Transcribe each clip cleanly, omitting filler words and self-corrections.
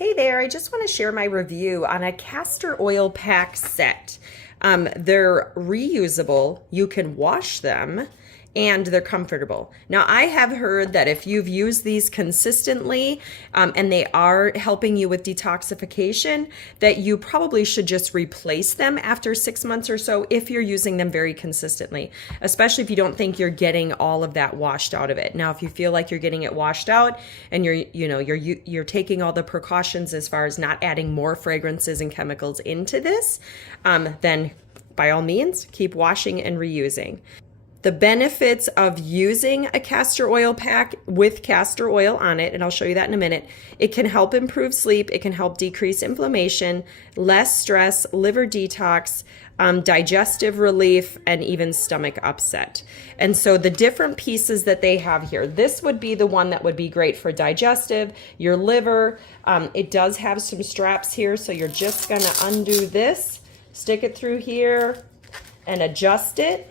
Hey there, I just want to share my review on a castor oil pack set. They're reusable, you can wash them, and they're comfortable. Now, I have heard that if you've used these consistently and they are helping you with detoxification, that you probably should just replace them after 6 months or so if you're using them very consistently, especially if you don't think you're getting all of that washed out of it. Now, if you feel like you're getting it washed out and you're taking all the precautions as far as not adding more fragrances and chemicals into this, then by all means, keep washing and reusing. The benefits of using a castor oil pack with castor oil on it, and I'll show you that in a minute, it can help improve sleep, it can help decrease inflammation, less stress, liver detox, digestive relief, and even stomach upset. And so the different pieces that they have here, this would be the one that would be great for digestive, your liver. It does have some straps here, so you're just gonna undo this, stick it through here, and adjust it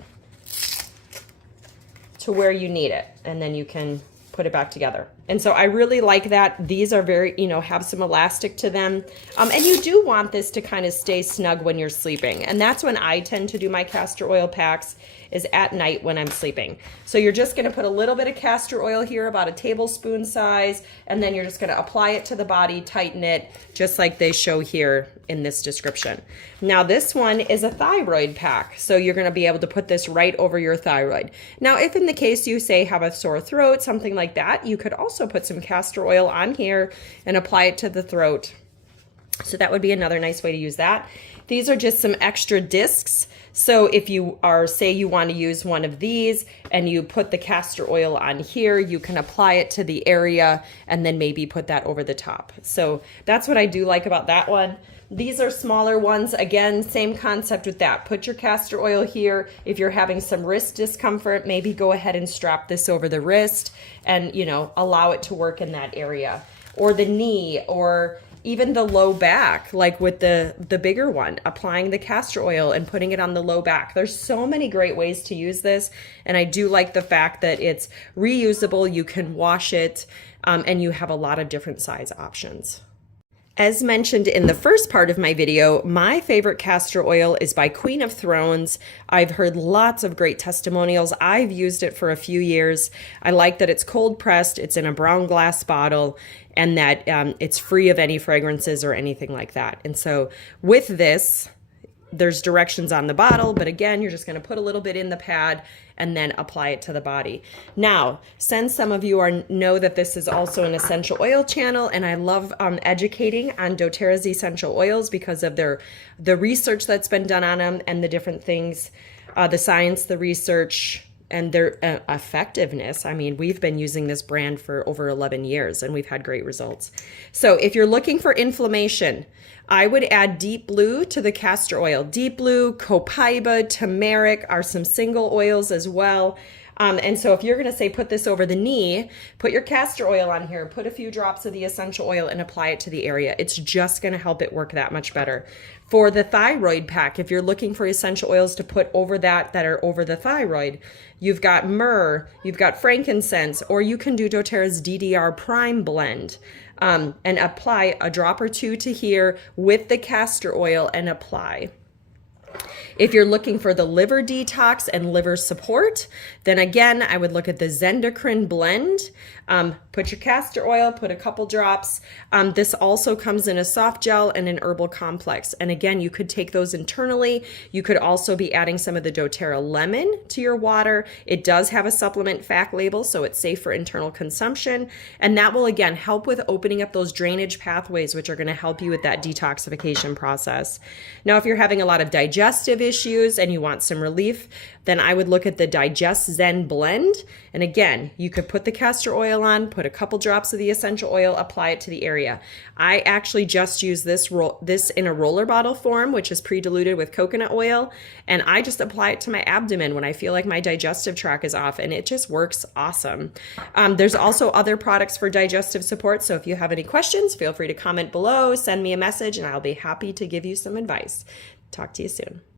to where you need it, and then you can put it back together. And so I really like that. These are very, have some elastic to them. And you do want this to kind of stay snug when you're sleeping. And that's when I tend to do my castor oil packs, is at night when I'm sleeping. So you're just gonna put a little bit of castor oil here, about a tablespoon size, and then you're just gonna apply it to the body, tighten it, just like they show here in this description. Now this one is a thyroid pack, so you're gonna be able to put this right over your thyroid. Now if in the case you say have a sore throat, something like that, you could also put some castor oil on here and apply it to the throat. So that would be another nice way to use that. These are just some extra discs. So if you are, say you want to use one of these and you put the castor oil on here, you can apply it to the area and then maybe put that over the top. So that's what I do like about that one. These are smaller ones. Again, same concept with that. Put your castor oil here. If you're having some wrist discomfort, maybe go ahead and strap this over the wrist and, allow it to work in that area. Or the knee, or even the low back, like with the bigger one, applying the castor oil and putting it on the low back. There's so many great ways to use this. And I do like the fact that it's reusable, you can wash it, and you have a lot of different size options. As mentioned in the first part of my video, my favorite castor oil is by Queen of Thrones. I've heard lots of great testimonials. I've used it for a few years. I like that it's cold pressed, it's in a brown glass bottle, and that it's free of any fragrances or anything like that. And so with this, there's directions on the bottle, but again, you're just gonna put a little bit in the pad and then apply it to the body. Now, since some of you know that this is also an essential oil channel, and I love educating on doTERRA's essential oils because of the research that's been done on them and the different things, the science, the research, and their effectiveness. I mean, we've been using this brand for over 11 years and we've had great results. So if you're looking for inflammation, I would add deep blue to the castor oil. Deep blue, copaiba, turmeric are some single oils as well. And so if you're gonna say put this over the knee, put your castor oil on here, put a few drops of the essential oil and apply it to the area. It's just gonna help it work that much better. For the thyroid pack, if you're looking for essential oils to put over that are over the thyroid, you've got myrrh, you've got frankincense, or you can do doTERRA's DDR Prime blend and apply a drop or two to here with the castor oil and apply. If you're looking for the liver detox and liver support, then again, I would look at the Zendocrine blend. Put your castor oil, put a couple drops. This also comes in a soft gel and an herbal complex. And again, you could take those internally. You could also be adding some of the doTERRA lemon to your water. It does have a supplement fact label, so it's safe for internal consumption. And that will, again, help with opening up those drainage pathways, which are gonna help you with that detoxification process. Now, if you're having a lot of digestive issues and you want some relief, then I would look at the Digest Zen blend. And again, you could put the castor oil on, put a couple drops of the essential oil, apply it to the area. I actually just use this in a roller bottle form, which is pre-diluted with coconut oil. And I just apply it to my abdomen when I feel like my digestive tract is off, and it just works awesome. There's also other products for digestive support. So if you have any questions, feel free to comment below, send me a message, and I'll be happy to give you some advice. Talk to you soon.